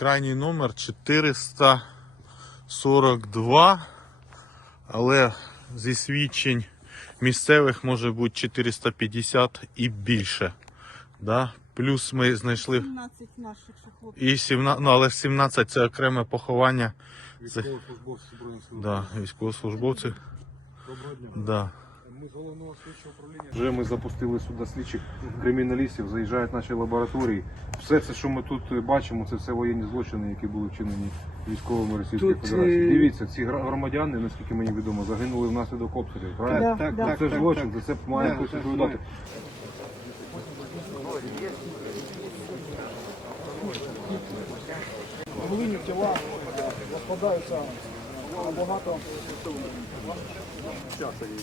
крайній номер 442, але зі свідчень місцевих може бути 450 і більше. Да? Плюс ми знайшли 17 наших і 17, ну, але 17 це окреме поховання Військовослужбовці Збройних сил. да, військовослужбовців. Доброго дня. Да. Вже ми запустили сюди слідчих криміналістів, заїжджають наші лабораторії. Все це, що ми тут бачимо, це все воєнні злочини, які були вчинені військовими Російської Тут, Федерації. е, Дивіться, ці гра- громадяни, наскільки мені відомо, загинули внаслідок обстрілів. Правильно? Так, так, Це так, злочин, так. за це має Так, хтось так, відповідати. Глині тіла розпадаються набагато. Все, що є.